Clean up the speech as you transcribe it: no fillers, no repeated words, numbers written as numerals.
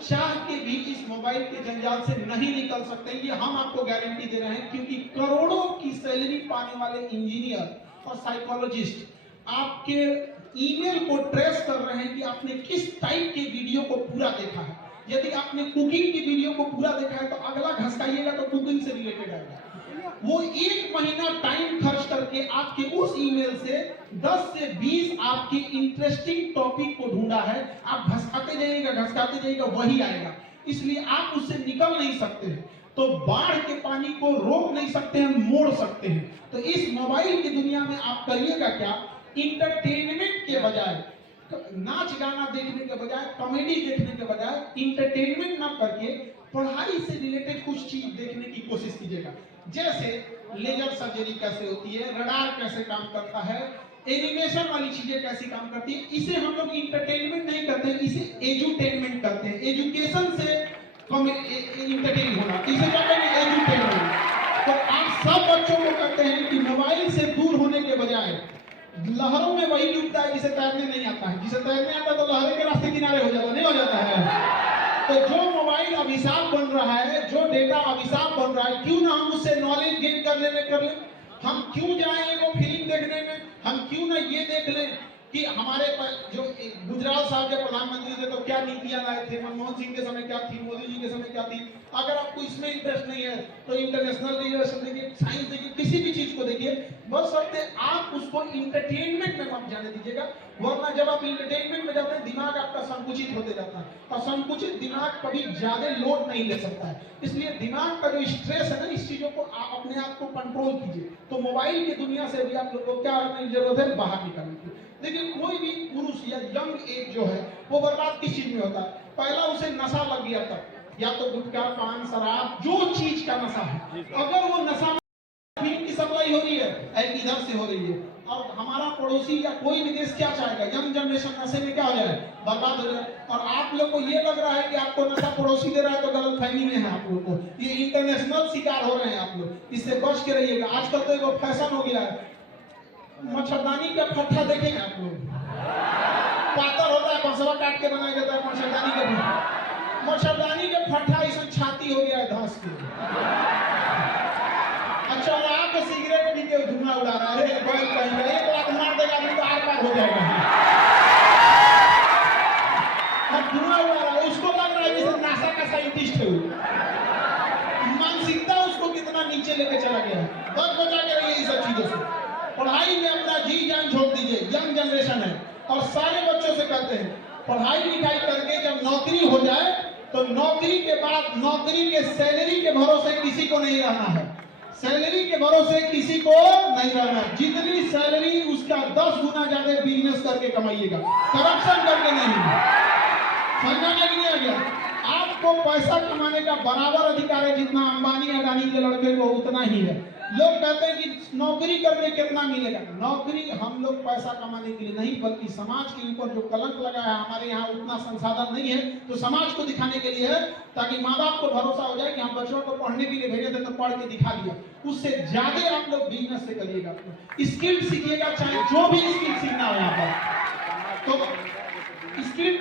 चाह के भी इस मोबाइल के जंजाल से नहीं निकल सकते, ये हम आपको गारंटी दे रहे हैं, क्योंकि करोड़ों की सैलरी पाने वाले इंजीनियर और साइकोलॉजिस्ट आपके ईमेल को ट्रेस कर रहे हैं कि आपने किस टाइप के वीडियो को पूरा देखा है। यदि आपने कुकिंग की वीडियो को पूरा देखा है तो अगला घसकाइएगा तो कुकिंग से रिलेटेड आएगा। वो 1 महीना टाइम खर्च करके आपके उस ईमेल से 10 से 20 आपके इंटरेस्टिंग टॉपिक को ढूंढा है, आप घसकाते जाइएगा वही आएगा। इसलिए आप उससे निकल नहीं सकते हैं। तो बाढ़ के पानी को रोक नहीं सकते हैं, मोड़ सकते हैं। तो इस मोबाइल की दुनिया में आप करिएगा क्या, इंटरटेनमेंट के बजाय, नाच गाना देखने के बजाय, कॉमेडी देखने के बजाय इंटरटेनमेंट ना करके पढ़ाई से रिलेटेड कुछ चीज देखने की कोशिश कीजिएगा। जैसे लेजर सर्जरी कैसे होती है, रडार कैसे काम करता है, एनिमेशन वाली चीजें कैसी काम करती है। इसे हम लोग इंटरटेनमेंट नहीं करते, इसे एजुटेनमेंट करते हैं। एजुकेशन से इंटरटेन होना, इसे कहते हैं एजुटेनमेंट। तो आप सब बच्चों को कहते हैं कि मोबाइल से दूर होने के बजाय लहरों में वही डूबता है जिसे तैरने नहीं आता है। जिसे तैरने आता है तो लहरें के रास्ते किनारे हो जाता, नहीं हो जाता है। तो जो मोबाइल अभिशाप बन रहा है, जो डेटा अभिशाप बन रहा है, क्यों ना हम उससे नॉलेज गेन कर लें। हम क्यों जाएं वो फिल्म देखने में, हम क्यों ना ये देख लें कि हमारे जो गुजरात साहब के प्रधानमंत्री थे तो क्या नीतियां लाए थे, मनमोहन सिंह के समय क्या थी, मोदी जी के समय क्या थी। अगर आपको इसमें इंटरेस्ट नहीं है तो इंटरनेशनल रिलेशन देखिए, साइंस देखिए, किसी भी चीज को देखिए, बस सकते आप उसको इंटरटेनमेंट में मत जाने दीजिएगा। वरना जब आप इंटरटेनमेंट में जाते हैं दिमाग आपका संकुचित होते जाता है, और संकुचित दिमाग कभी ज्यादा लोड नहीं ले सकता है। इसलिए दिमाग का जो स्ट्रेस है ना, इस चीजों को आप अपने आप को कंट्रोल कीजिए। तो मोबाइल की दुनिया से भी आप लोगों को क्या करने की जरूरत है, बाहर निकलने की। लेकिन कोई भी पुरुष या यंग एज जो है वो बर्बाद किस चीज में होता है, पहला उसे नशा लग गया तब, या तो गुटखा, पान, शराब, जो चीज का नशा है, अगर वो नशा फिल्म की सप्लाई हो रही है, इधर से हो रही है, और हमारा पड़ोसी या कोई भी देश क्या चाहेगा, यंग जनरेशन नशे में क्या हो जाए, बर्बाद हो जाए। और आप लोग को ये लग रहा है कि आपको नशा पड़ोसी दे रहा है तो गलतफहमी में है आप लोग को, ये इंटरनेशनल शिकार हो रहे हैं आप लोग, इससे बच के रहिएगा। आजकल तो एक फैशन हो गया है, मच्छरदानी का फट्टा देखेंगे आप लोग, पातर होता है, बसवा काट के बनाया जाता है मच्छरदानी के फट्टा। मच्छरदानी के फट्टा ऐसा छाती हो गया है घास के। अच्छा, और आप सिगरेट पी के धुआं उड़ा रहा है, बैल कहेंगे एक लाख मार देगा तो आर पार हो जाएगा। धुआं उड़ा रहा है, उसको लग रहा है जैसे नासा का साइंटिस्ट है। मानसिकता उसको कितना नीचे लेके चला गया है। बच बचा के रहिए इस सब चीजों से। पढ़ाई में अपना जी जान झोंक दीजिए, यंग जनरेशन है। और सारे बच्चों से कहते हैं, पढ़ाई लिखाई करके जब नौकरी हो जाए तो नौकरी के बाद नौकरी के सैलरी के भरोसे किसी को नहीं रहना है। सैलरी के भरोसे किसी को नहीं रहना है। जितनी सैलरी उसका 10 गुना ज्यादा बिजनेस करके कमाइएगा, करप्शन करके नहीं। समझा कि नहीं आ गया? आपको पैसा कमाने का बराबर अधिकार है, जितना अंबानी अडानी के लड़के को उतना ही है। लोग कहते हैं कि नौकरी करके कितना मिलेगा। नौकरी हम लोग पैसा कमाने के लिए नहीं, बल्कि समाज के ऊपर जो कलंक लगा है, हमारे यहाँ उतना संसाधन नहीं है तो समाज को दिखाने के लिए है, ताकि माँ बाप को भरोसा हो जाए कि हम बच्चों को पढ़ने के लिए भेजे थे तो पढ़ के दिखा दिया। उससे ज्यादा आप लोग बिजनेस से करिएगा, स्किल सीखिएगा, चाहे जो भी स्किल सीखना हो यहाँ पर। तो स्किल